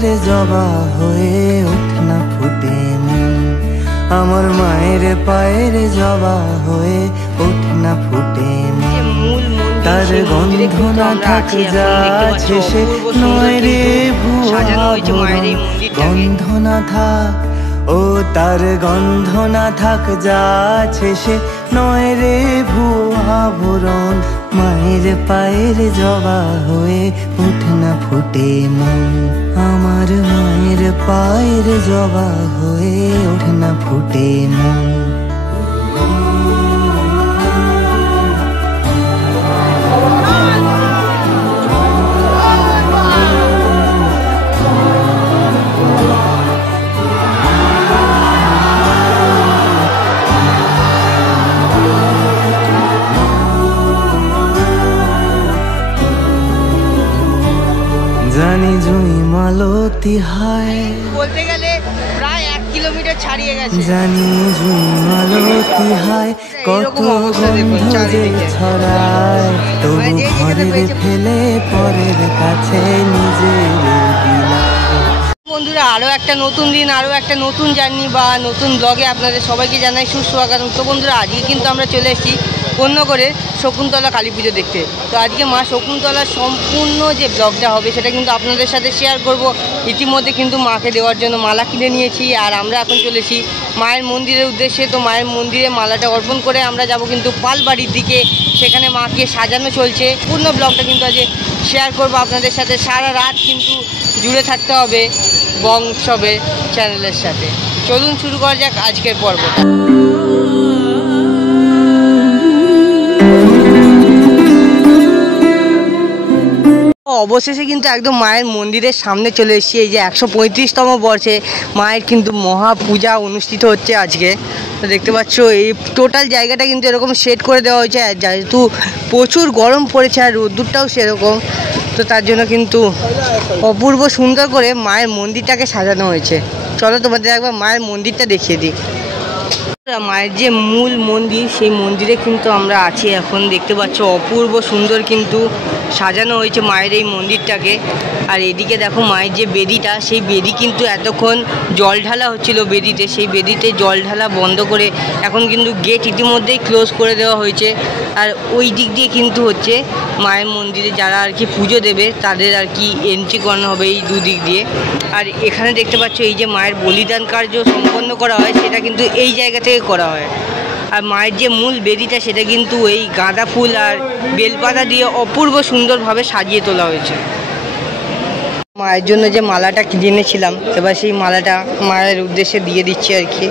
পায়ের জবা হয়ে ওঠে না ফুটে মন, আমার মায়ের পায়ের জবা হয়ে ওঠে না ফুটে মন। তার গন্ধ না থাক যা শেষে নয় রে ভুয়া ভরণ, গন্ধ না থাক ও তার গন্ধ না থাক যা শেষে নয় রে ভুয়া ভরণ। মায়ের পায়ের জবা হয়ে ওঠে না ফুটে মন, আমার মায়ের পায়ের জবা হয়ে ওঠে না ফুটে মন। জানি জুই মালতী হায় বলতে গেলে প্রায় 1 কিলোমিটার ছাড়িয়ে গেছে, জানি জুই মালতী হায় কত গন্ধ যে ছড়ায়, তবু ঘরের ফেলে পরের কাছে নিজের বন্ধুরা আরও একটা নতুন দিন, আরও একটা নতুন জার্নি বা নতুন ব্লগে আপনাদের সবাইকে জানাই সুস্বাগত। তো বন্ধুরা আজকে কিন্তু আমরা চলে এসেছি কোন্নগরের শকুন্তলা কালী পুজো দেখতে। তো আজকে মা শকুন্তলার সম্পূর্ণ যে ব্লগটা হবে সেটা কিন্তু আপনাদের সাথে শেয়ার করব। ইতিমধ্যে কিন্তু মাকে দেওয়ার জন্য মালা কিনে নিয়েছি, আর আমরা এখন চলেছি মায়ের মন্দিরের উদ্দেশ্যে। তো মায়ের মন্দিরে মালাটা অর্পণ করে আমরা যাব কিন্তু পালবাড়ির দিকে, সেখানে মাকে সাজানো চলছে। পূর্ণ ব্লগটা কিন্তু আজকে শেয়ার করব আপনাদের সাথে। সারা রাত কিন্তু জুড়ে থাকতে হবে বংশবে চ্যানেলের সাথে। চলুন শুরু করা যাক আজকের পর্বটা। অবশেষে কিন্তু একদম মায়ের মন্দিরের সামনে চলে এসেছি। এই যে 135তম বর্ষে মায়ের কিন্তু মহা পূজা অনুষ্ঠিত হচ্ছে আজকে। তো দেখতে পাচ্ছ এই টোটাল জায়গাটা কিন্তু এরকম সেট করে দেওয়া হয়েছে, যেহেতু প্রচুর গরম পড়েছে আর রোদ্দুরটাও সেরকম, তো তার জন্য কিন্তু অপূর্ব সুন্দর করে মায়ের মন্দিরটাকে সাজানো হয়েছে। চলো তোমাদের একবার মায়ের মন্দিরটা দেখিয়ে দিই। মায়ের যে মূল মন্দির সেই মন্দিরে কিন্তু আমরা আছি এখন। দেখতে পাচ্ছ অপূর্ব সুন্দর কিন্তু সাজানো হয়েছে মায়ের এই মন্দিরটাকে। আর এদিকে দেখো মায়ের যে বেদিটা, সেই বেদি কিন্তু এতক্ষণ জল ঢালা হচ্ছিল বেদিতে, সেই বেদিতে জল ঢালা বন্ধ করে এখন কিন্তু গেট ইতিমধ্যেই ক্লোজ করে দেওয়া হয়েছে। আর ওই দিক দিয়ে কিন্তু হচ্ছে মায়ের মন্দিরে যারা আর কি পুজো দেবে তাদের আর কি এন্ট্রি করানো হবে এই দুদিক দিয়ে। আর এখানে দেখতে পাচ্ছ এই যে মায়ের বলিদান কার্য সম্পন্ন করা হয় সেটা কিন্তু এই জায়গা থেকে করা হয়। আর মায়ের যে মূল বেদিটা সেটা কিন্তু এই গাঁদা ফুল আর বেলপাতা দিয়ে অপূর্ব সুন্দরভাবে সাজিয়ে তোলা হয়েছে। মায়ের জন্য যে মালাটা কিনেছিলাম এবার সেই মালাটা মায়ের উদ্দেশ্যে দিয়ে দিচ্ছি আর কি।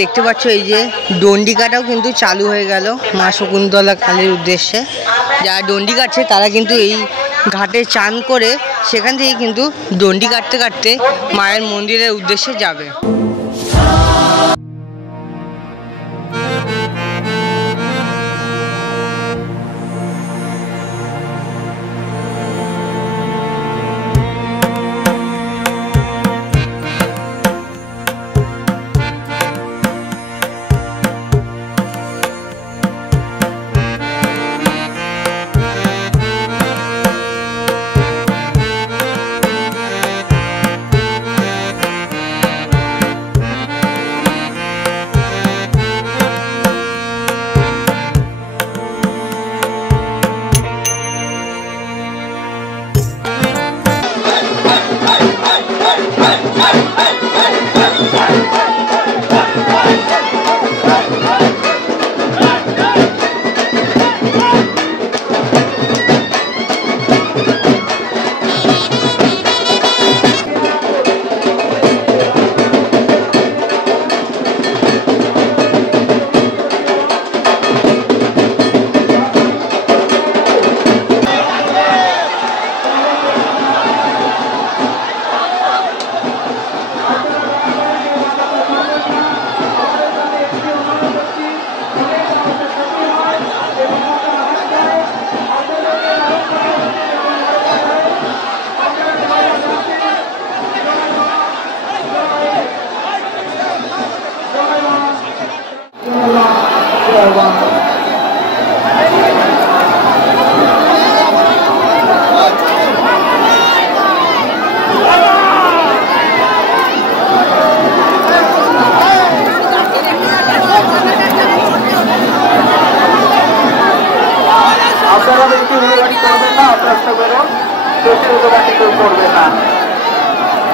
দেখতে পাচ্ছ এই যে ডন্ডি কাটাও কিন্তু চালু হয়ে গেল মা শকুন্তলা কালীর উদ্দেশ্যে। যারা ডন্ডি কাটছে তারা কিন্তু এই ঘাটে চান করে সেখান থেকে কিন্তু ডন্ডি কাটতে কাটতে মায়ের মন্দিরের উদ্দেশ্যে যাবে।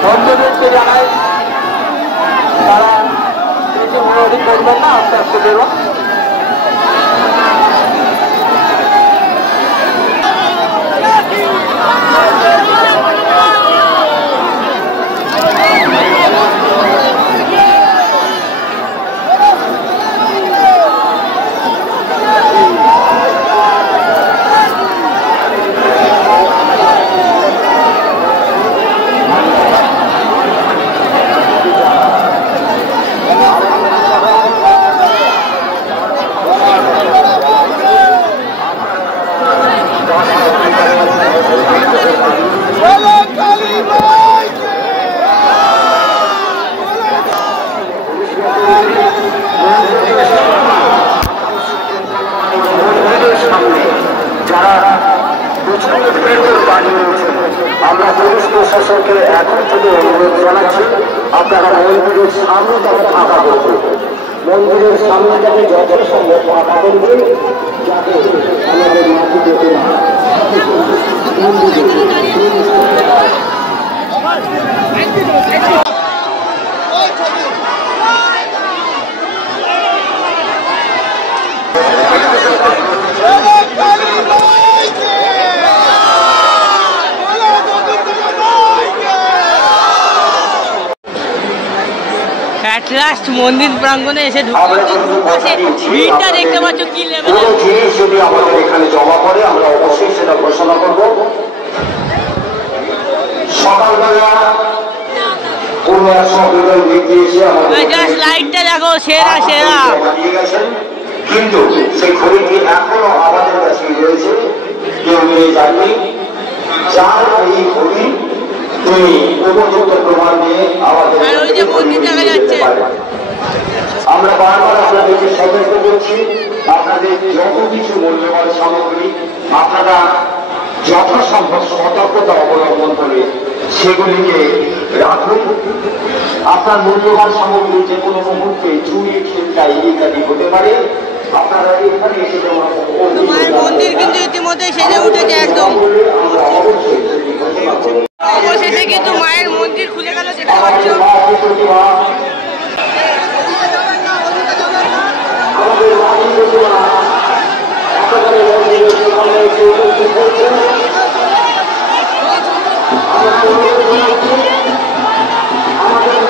বন্ধুদেরকে জানাই তারা করবেন না, আস্তে আস্তে বেরো। আমরা পুলিশ প্রশাসনকে এখন থেকে অনুরোধ জানাচ্ছি, আপনারা মন্দিরের সামনে তাকে ফাঁকা করবেন, মন্দিরের সামনে তাকে যথাসম্ভব ফাঁকা করবেন, যাতে আমাদের মাটি যেতে না। মন্দির প্রাঙ্গণে এসে ভিড়টা দেখতে পাচ্ছ কি লেভেল। জিনিস যদি আমাদের এখানে জমা পড়ে আমরা অবশ্যই সেটা ঘোষণা করব। সকালবেলা কোনো এক সম্প্রদায় ব্যক্তি এসে আমাদের লাইটটা দেখো সেরা সেরা দিয়ে গেছেন, কিন্তু সেই ঘড়িটি এখনো আমাদের কাছে রয়েছে, কেউ নিয়ে যাননি। যার এই ঘড়ি তিনি উপযুক্ত প্রমাণ নিয়ে আমাদের আমরা বারবার আপনাদেরকে সতর্ক করছি, আপনাদের যত কিছু মূল্যবান সামগ্রী আপনারা যথাসম্ভব সতর্কতা অবলম্বন করে সেগুলিকে রাখুন। আপনার মূল্যবান সামগ্রী যে কোনো মুহূর্তে চুরি ছিনতাই ইত্যাদি হতে পারে। আপনারা এখানে এসে মন্দির কিন্তু ইতিমধ্যে সেজে উঠেছে একদম। অবশেষে কিন্তু মায়ের মন্দির খুলে গেল দেখতে পাচ্ছ। আমাদের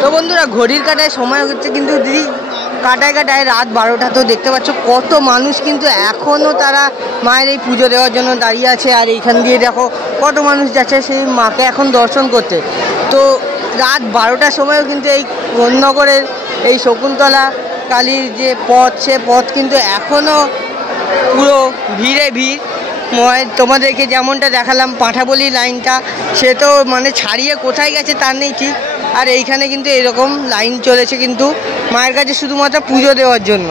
তো বন্ধুরা ঘড়ির কাটায় সময় হচ্ছে কিন্তু দিদি কাটায় কাটায় রাত 12টা। তো দেখতে পাচ্ছ কত মানুষ কিন্তু এখনও তারা মায়ের এই পুজো দেওয়ার জন্য দাঁড়িয়ে আছে। আর এইখান দিয়ে দেখো কত মানুষ যাচ্ছে সেই মাকে এখন দর্শন করতে। তো রাত 12টার সময়ও কিন্তু এই কোন্নগরের এই শকুন্তলা কালীর যে পথ সে পথ কিন্তু এখনও পুরো ভিড়ে ভিড়। তোমাদেরকে যেমনটা দেখালাম পাঁঠাবলি লাইনটা, সে তো মানে ছাড়িয়ে কোথায় গেছে তার নেই ঠিক। আর এইখানে কিন্তু এরকম লাইন চলেছে কিন্তু মায়ের কাছে শুধুমাত্র পুজো দেওয়ার জন্য।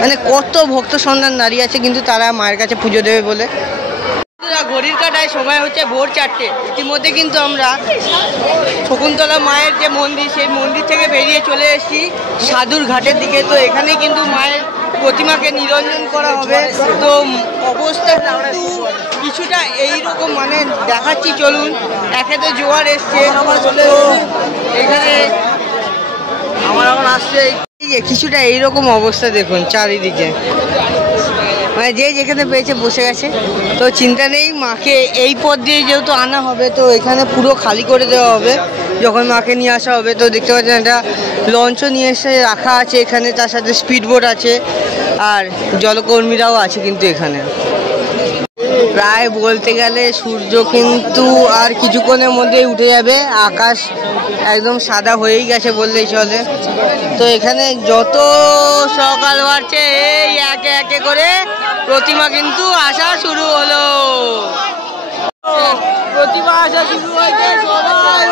মানে কত ভক্ত সন্ধান দাঁড়িয়ে আছে কিন্তু তারা মায়ের কাছে পুজো দেবে বলে। ঘড়ির কাটায় সময় হচ্ছে ভোর 4টে। ইতিমধ্যে কিন্তু আমরা শকুন্তলা মায়ের যে মন্দির সেই মন্দির থেকে বেরিয়ে চলে এসেছি সাধুর ঘাটের দিকে। তো এখানে কিন্তু মায়ের প্রতিমাকে নিরঞ্জন করা হবে। তো অবস্থা কিছুটা এইরকম মানে দেখাচ্ছি চলুন। একে তো জোয়ার এসছে, এখানে আমার এখন আসছে কিছুটা এইরকম অবস্থা দেখুন চারিদিকে, মানে যে যেখানে পেয়েছে বসে গেছে। তো চিন্তা নেই, মাকে এই পথ দিয়ে যেহেতু আনা হবে তো এখানে পুরো খালি করে দেওয়া হবে যখন মাকে নিয়ে আসা হবে। তো দেখতে পাচ্ছেন একটা লঞ্চও নিয়ে এসে রাখা আছে এখানে, তার সাথে স্পিড বোট আছে আর জলকর্মীরাও আছে কিন্তু এখানে। প্রায় বলতে গেলে সূর্য কিন্তু আর কিছুক্ষণের মধ্যেই উঠে যাবে, আকাশ একদম সাদা হয়েই গেছে বললেই চলে। তো এখানে যত সকাল বাড়ছে এই একে একে করে প্রতিমা কিন্তু আসা শুরু হলো। প্রতিমা আসা শুরু হয়েছে, সবাই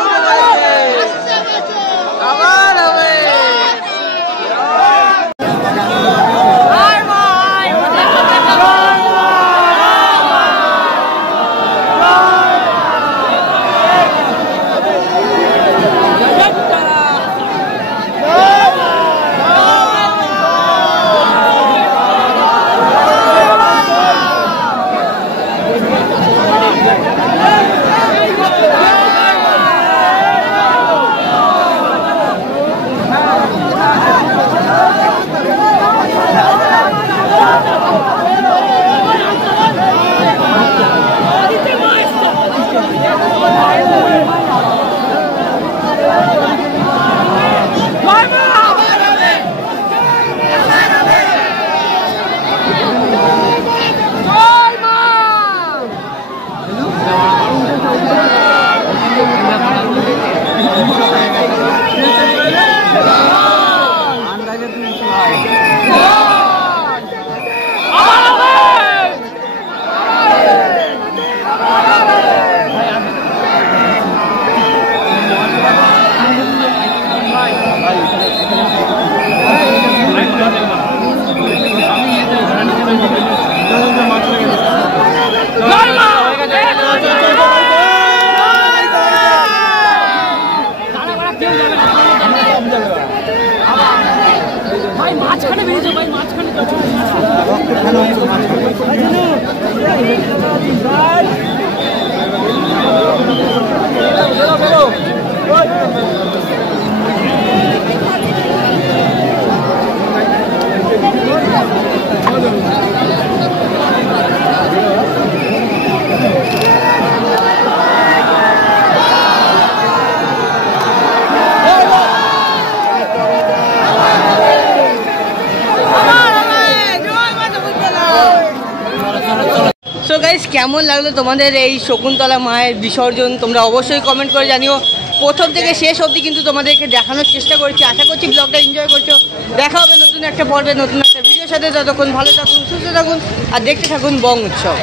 সো গাইস, কেমন লাগলো তোমাদের এই শকুন্তলা মায়ের বিসর্জন তোমরা অবশ্যই কমেন্ট করে জানিও। প্রথম থেকে শেষ অবধি কিন্তু তোমাদেরকে দেখানোর চেষ্টা করছি। আশা করছি ব্লগটা এনজয় করছো। দেখা হবে নতুন একটা পর্বে, নতুন একটা ভিডিওর সাথে। ততক্ষণ ভালো থাকুন, সুস্থ থাকুন আর দেখতে থাকুন বং উৎসব।